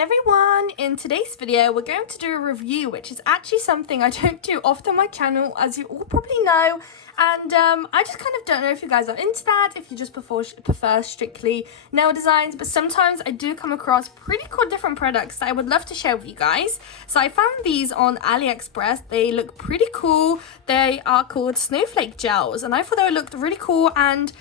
Hi everyone! In today's video we're going to do a review, which is actually something I don't do often on my channel, as you all probably know, and I just kind of don't know if you guys are into that, if you just prefer strictly nail designs, but sometimes I do come across pretty cool different products that I would love to share with you guys. So I found these on AliExpress. They look pretty cool. They are called Snowflake gels, and I thought they looked really cool, and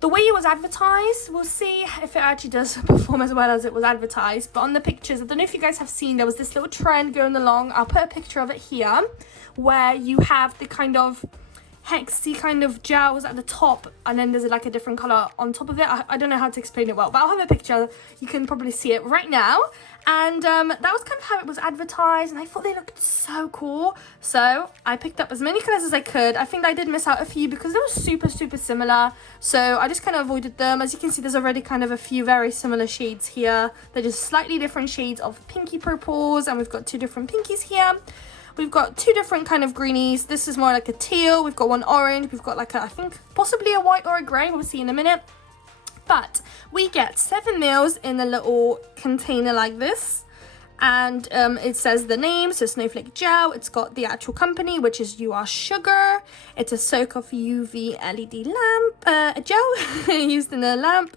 the way it was advertised, we'll see if it actually does perform as well as it was advertised. But on the pictures, I don't know if you guys have seen, there was this little trend going along. I'll put a picture of it here, where you have the kind of hexy kind of gels at the top, and then there's like a different color on top of it. I don't know how to explain it well, but I'll have a picture. You can probably see it right now. And that was kind of how it was advertised, and I thought they looked so cool. So I picked up as many colors as I could. I think I did miss out a few because they were super similar, so I just kind of avoided them. As you can see, there's already kind of a few very similar shades here. They're just slightly different shades of pinky purples, and we've got two different pinkies here. We've got two different kind of greenies. This is more like a teal. We've got one orange. We've got like a, I think possibly a white or a grey. We'll see in a minute. But we get 7 mils in a little container like this, and it says the name, so Snowflake gel. It's got the actual company, which is You Are Sugar. It's a soak off UV LED lamp, a gel used in a lamp.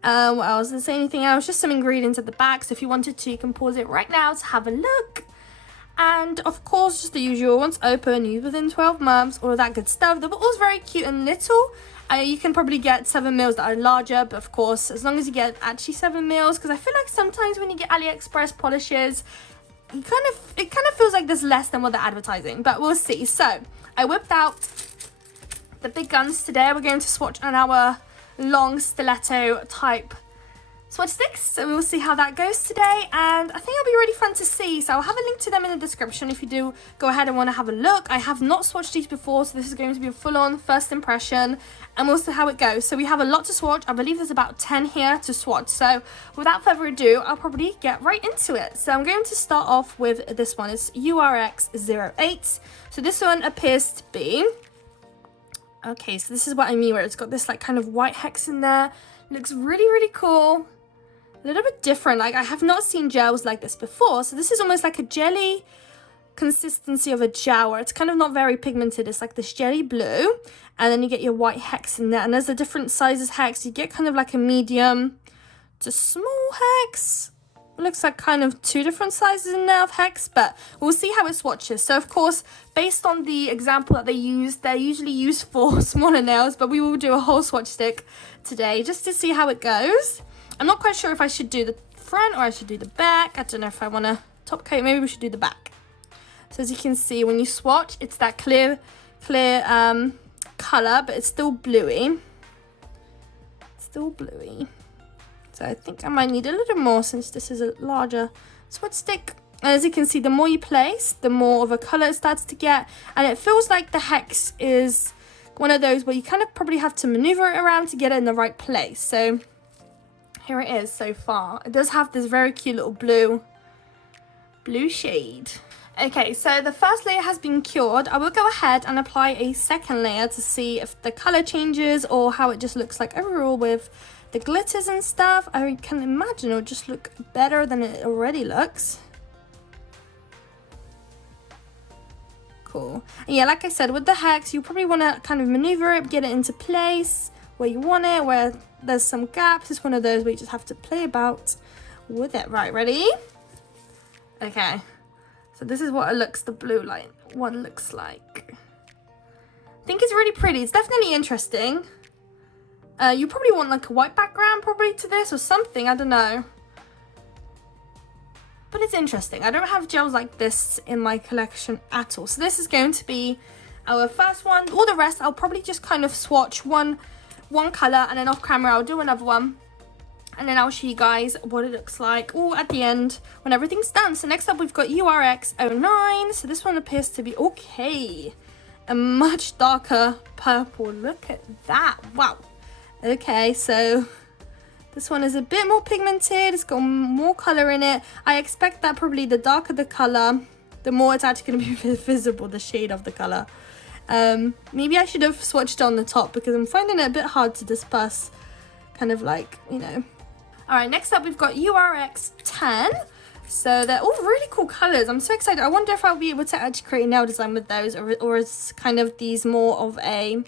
What else? Doesn't say anything else, just some ingredients at the back. So if you wanted to, you can pause it right now to have a look. And of course, just the usual, once open, use within 12 months, all of that good stuff. The bottle's very cute and little. You can probably get 7 mils that are larger, but of course, as long as you get actually 7 mils, because I feel like sometimes when you get AliExpress polishes, it kind of feels like there's less than what they're advertising, but we'll see. So I whipped out the big guns today. We're going to swatch on our long stiletto type swatch sticks, so we'll see how that goes today, and I think it'll be really fun to see. So I'll have a link to them in the description if you do go ahead and want to have a look. I have not swatched these before, so this is going to be a full-on first impression, and we'll see how it goes. So we have a lot to swatch. I believe there's about 10 here to swatch, so without further ado, I'll probably get right into it. So I'm going to start off with this one. It's URX08. So this one appears to be, okay, so this is what I mean, where it's got this like kind of white hex in there. Looks really cool. A little bit different. Like, I have not seen gels like this before. So this is almost like a jelly consistency of a gel, where it's kind of not very pigmented. It's like this jelly blue, and then you get your white hex in there, and there's a different sizes hex. You get kind of like a medium to small hex. It looks like kind of 2 different sizes in there of hex, but we'll see how it swatches. So of course, based on the example that they use, they're usually used for smaller nails, but we will do a whole swatch stick today just to see how it goes. I'm not quite sure if I should do the front or I should do the back. I don't know if I want to top coat. Maybe we should do the back. So as you can see, when you swatch, it's that clear color, but it's still bluey. Still bluey. So I think I might need a little more since this is a larger swatch stick. And as you can see, the more you place, the more of a color it starts to get. And it feels like the hex is one of those where you kind of probably have to maneuver it around to get it in the right place. So here it is so far. It does have this very cute little blue shade. Okay, so the first layer has been cured. I will go ahead and apply a second layer to see if the color changes or how it just looks like overall with the glitters and stuff. I can imagine it'll just look better than it already looks. Cool. And yeah, like I said, with the hex, you probably want to kind of maneuver it, get it into place where you want it, where there's some gaps. It's one of those where you just have to play about with it. Right, ready? Okay. So this is what it looks, the blue light one looks like. I think it's really pretty. It's definitely interesting. You probably want like a white background probably to this or something. I don't know. But it's interesting. I don't have gels like this in my collection at all. So this is going to be our first one. All the rest, I'll probably just kind of swatch one color, and then off camera, I'll do another one. And then I'll show you guys what it looks like all at the end when everything's done. So next up, we've got URX09. So this one appears to be, okay, a much darker purple. Look at that. Wow. Okay, so this one is a bit more pigmented. It's got more color in it. I expect that probably the darker the color, the more it's actually going to be visible, the shade of the color. Maybe I should have swatched on the top because I'm finding it a bit hard to disperse, kind of like, you know. All right, next up we've got URX10. So they're all really cool colors. I'm so excited. I wonder if I'll be able to actually create a nail design with those, or is kind of these more of a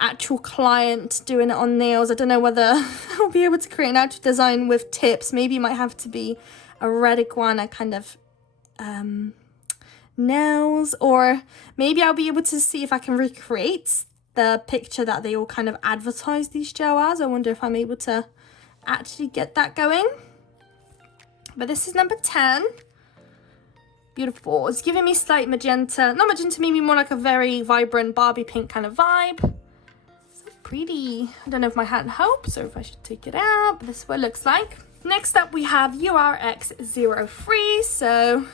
actual client doing it on nails. I don't know whether I'll be able to create an actual design with tips. Maybe it might have to be a red iguana kind of nails, or maybe I'll be able to see if I can recreate the picture that they all kind of advertise these gel as. I wonder if I'm able to actually get that going. But this is number 10. Beautiful. It's giving me slight magenta, not magenta, maybe more like a very vibrant Barbie pink kind of vibe. So pretty. I don't know if my hat helps or if I should take it out, but this is what it looks like. Next up we have URX03. So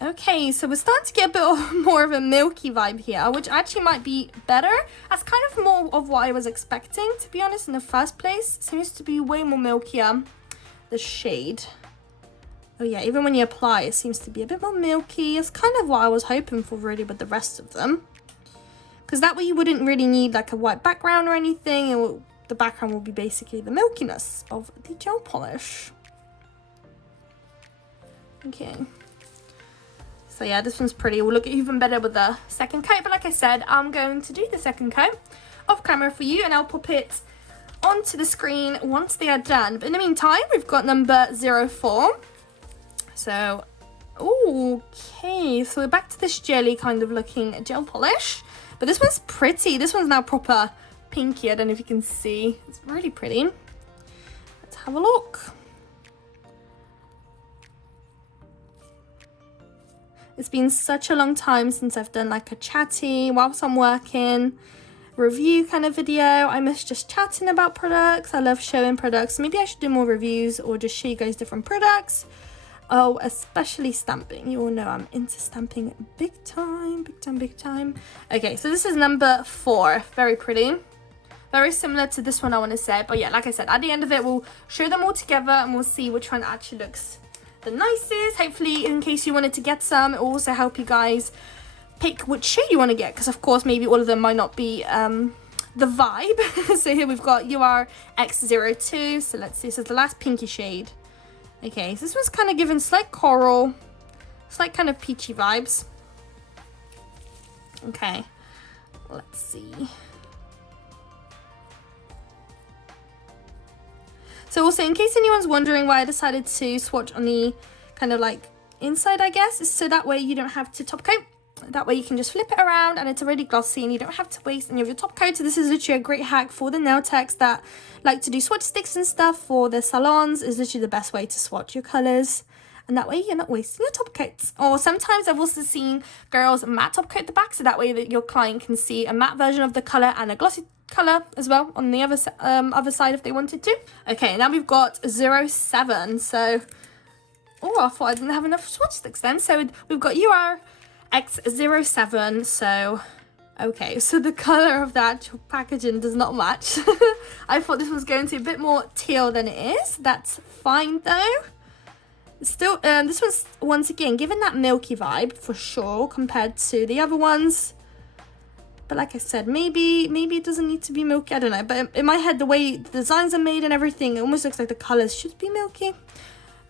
okay, so we're starting to get a bit more of a milky vibe here, which actually might be better. That's kind of more of what I was expecting, to be honest, in the first place. It seems to be way more milkier, the shade. Oh yeah, even when you apply, it seems to be a bit more milky. It's kind of what I was hoping for really with the rest of them. Because that way you wouldn't really need like a white background or anything. The background will be basically the milkiness of the gel polish. Okay. So yeah, this one's pretty. Will look even better with the second coat. But like I said, I'm going to do the second coat off camera for you, and I'll pop it onto the screen once they are done. But in the meantime, we've got number 04. So, okay, so we're back to this jelly kind of looking gel polish. But this one's pretty. This one's now proper pinky. I don't know if you can see. It's really pretty. Let's have a look. It's been such a long time since I've done like a chatty whilst I'm working review kind of video. I miss just chatting about products. I love showing products. Maybe I should do more reviews or just show you guys different products. Oh, especially stamping. You all know I'm into stamping big time, big time, big time. Okay, so this is number 4. Very pretty. Very similar to this one, I want to say. But yeah, like I said, at the end of it, we'll show them all together and we'll see which one actually looks the nicest. Hopefully, in case you wanted to get some, it will also help you guys pick which shade you want to get. Because, of course, maybe all of them might not be the vibe. So here we've got URX02. So let's see. This is the last pinky shade. Okay, so this one's kind of giving slight coral, slight kind of peachy vibes. Okay, let's see. So also, in case anyone's wondering why I decided to swatch on the kind of like inside, I guess, is so that way you don't have to top coat. That way you can just flip it around and it's already glossy and you don't have to waste any of your top coat. So this is literally a great hack for the nail techs that like to do swatch sticks and stuff for the salons. Is literally the best way to swatch your colours. And that way you're not wasting your top coats. Or sometimes I've also seen girls matte top coat the back, so that way that your client can see a matte version of the colour and a glossy colour as well on the other side if they wanted to. Okay, now we've got 07. So, oh, I thought I didn't have enough swatch sticks then. So we've got URX07. So, okay, so the colour of the actual packaging does not match. I thought this was going to be a bit more teal than it is. That's fine though. Still, this one's once again given that milky vibe for sure compared to the other ones. But like I said, maybe it doesn't need to be milky. I don't know. But in my head, the way the designs are made and everything, it almost looks like the colours should be milky.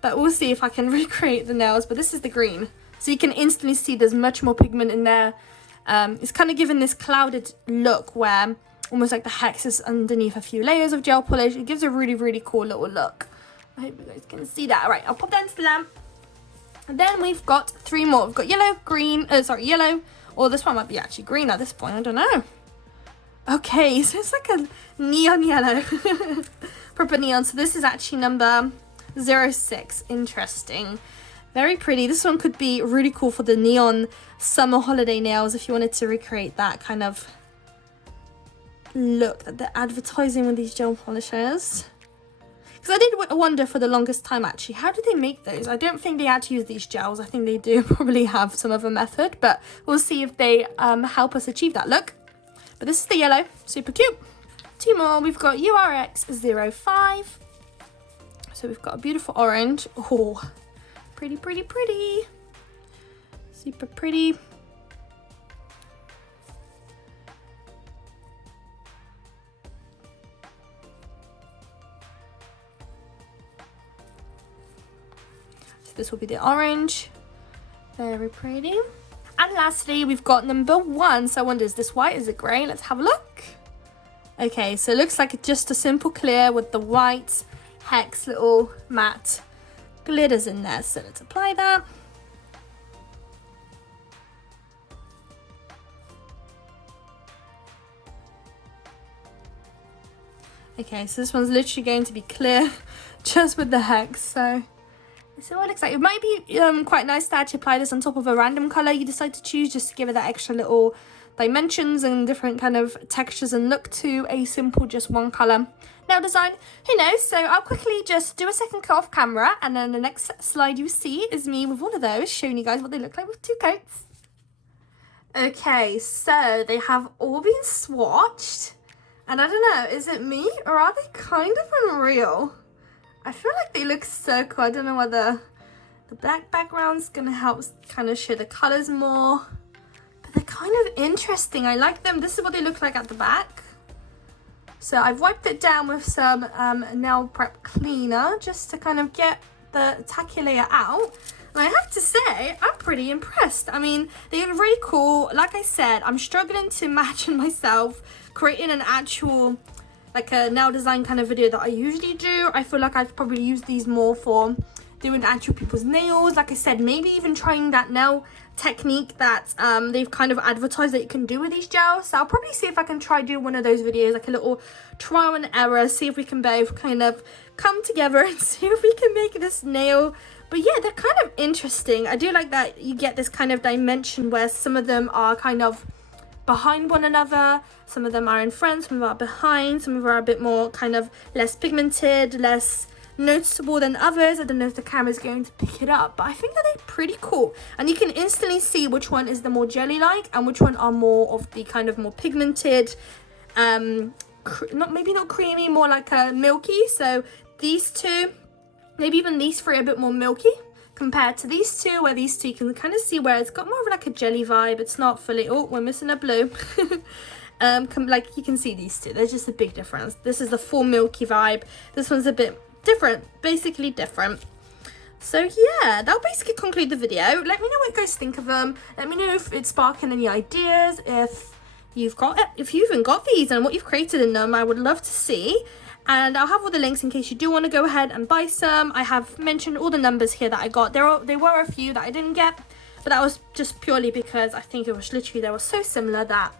But we'll see if I can recreate the nails. But this is the green. So you can instantly see there's much more pigment in there. It's kind of given this clouded look where almost like the hex is underneath a few layers of gel polish. It gives a really, really cool little look. I hope you guys can see that. All right, I'll pop that into the lamp. And then we've got 3 more. We've got yellow, green, yellow. Or this one might be actually green at this point. I don't know. Okay, so it's like a neon yellow. Proper neon. So this is actually number 06. Interesting. Very pretty. This one could be really cool for the neon summer holiday nails if you wanted to recreate that kind of look that they're advertising with these gel polishes. Because I did wonder for the longest time, actually, how do they make those? I don't think they actually use these gels. I think they do probably have some other method, but we'll see if they help us achieve that look. But this is the yellow. Super cute. 2 more. We've got URX05. So we've got a beautiful orange. Oh, pretty, pretty, pretty. Super pretty. this will be the orange. Very pretty. And lastly, we've got number 1. So I wonder, is this white? Is it grey? Let's have a look. Okay, so it looks like just a simple clear with the white hex little matte glitters in there. So let's apply that. Okay, so this one's literally going to be clear just with the hex. So what it looks like. It might be quite nice to actually apply this on top of a random colour you decide to choose, just to give it that extra little dimensions and different kind of textures and look to a simple just one colour nail design. Who knows? So I'll quickly just do a second cut off camera, and then the next slide you see is me with all of those, showing you guys what they look like with 2 coats. Okay, so they have all been swatched, and I don't know, is it me or are they kind of unreal? I feel like they look so cool. I don't know whether the black background's gonna help kind of show the colors more, but they're kind of interesting. I like them. This is what they look like at the back. So I've wiped it down with some nail prep cleaner just to kind of get the tacky layer out. And I have to say, I'm pretty impressed. I mean, they look really cool. Like I said, I'm struggling to imagine myself creating an actual, like a nail design kind of video that I usually do. I feel like I've probably used these more for doing actual people's nails. Like I said, maybe even trying that nail technique that they've kind of advertised that you can do with these gels. So I'll probably see if I can try do one of those videos, like a little trial and error, see if we can both kind of come together and see if we can make this nail. But yeah, they're kind of interesting. I do like that you get this kind of dimension where some of them are kind of behind one another, some of them are in front, some of them are behind, some of them are a bit more kind of less pigmented, less noticeable than others. I don't know if the camera's going to pick it up, but I think that they're pretty cool, and you can instantly see which one is the more jelly like and which one are more of the kind of more pigmented, maybe not creamy, more like a milky. So these 2, maybe even these 3 are a bit more milky compared to these 2, where these 2 you can kind of see where it's got more of like a jelly vibe. It's not fully, oh, we're missing a blue. Like you can see these 2, there's just a big difference. This is the full milky vibe, this one's a bit different, basically different. So yeah, that'll basically conclude the video. Let me know what you guys think of them. Let me know if it's sparking any ideas, if you've even got these and what you've created in them. I would love to see. And I'll have all the links in case you do want to go ahead and buy some. I have mentioned all the numbers here that I got. There were a few that I didn't get, but that was just purely because I think it was literally, they were so similar that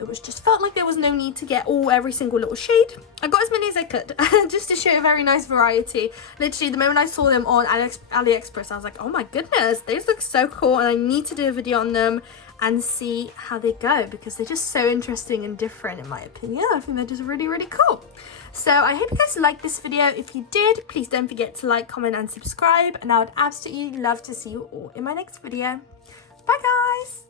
it was just felt like there was no need to get every single little shade. I got as many as I could just to show a very nice variety. Literally, the moment I saw them on AliExpress, I was like, oh my goodness, these look so cool, and I need to do a video on them and see how they go, because they're just so interesting and different in my opinion. I think they're just really, really cool. So I hope you guys liked this video. If you did, please don't forget to like, comment and subscribe, and I would absolutely love to see you all in my next video. Bye guys.